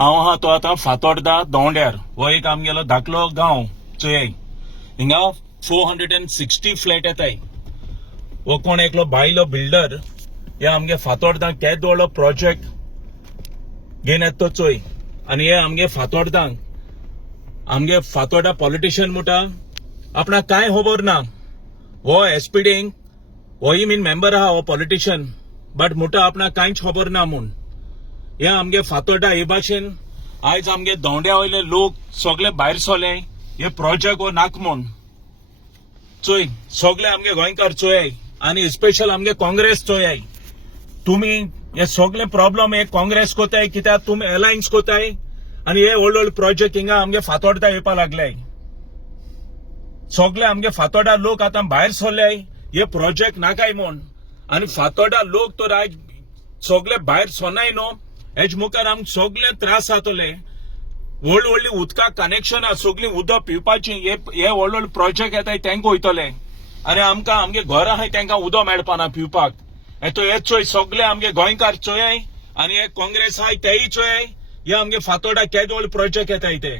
हांव आहा तो आतां फातोर्डा दौंड्यार हो एक आमगेलो धाकलो गांव चोय हिंगा 460 फ्लॅट येताय. हो कोण एकलो भायलो बिल्डर हे आमगे फातोर्डा केद व्हडलो प्रोजेक्ट घेवन येता तो चोय. आनी हे आमगे फातोर्डांक आमगे फातोर्डा पॉलिटिशियन म्हणटा आपणाक कांय खबर ना. हो एसपीडींक होय बीन मेंबर आहा हो पॉलिटिशियन बट म्हणटा आपणाक कांयच खबर ना म्हूण. हे आमगे फातोर्डा हे भाशेन आयज आमगे दौंड्या वयले लोक सगळे भायर सरले हे प्रोजेक्ट हो नाक म्हूण. चोय सगळे आमगे गोंयकार चोय आनी स्पेशल आमगे काँग्रेस चोय. तुम्ही हे सगळे प्रॉब्लेम हे काँग्रेस कोताय कित्याक तुमी अलायन्स कोताय आनी हे व्हडले व्हडले प्रोजेक्ट हिंगा आमगे फातोर्डा येवपा लागले. सगळे आमगे फातोर्डा लोक आतां भायर सरले हे प्रोजेक्ट नाकाय म्हूण. आनी फातोर्डा लोक तर आयज सगळे भायर सरनाय न्हू हेज मुखार आमकां सगळे त्रास जातले. व्हडली व्हडली उदका कनेक्शनां सगळीं उदक पिवपाची हे व्हडले व्हडले प्रोजेक्ट येताय तांकां वयतले आनी आमकां आमगे घर आहाय तांकां उदक मेळपाना पिवपाक. हे चोय सगळे आमगे गोंयकार चोय आनी हे काँग्रेस आहाय तेय चोय हे आमगे फातोर्डा केद व्हडले प्रोजेक्ट येताय ते.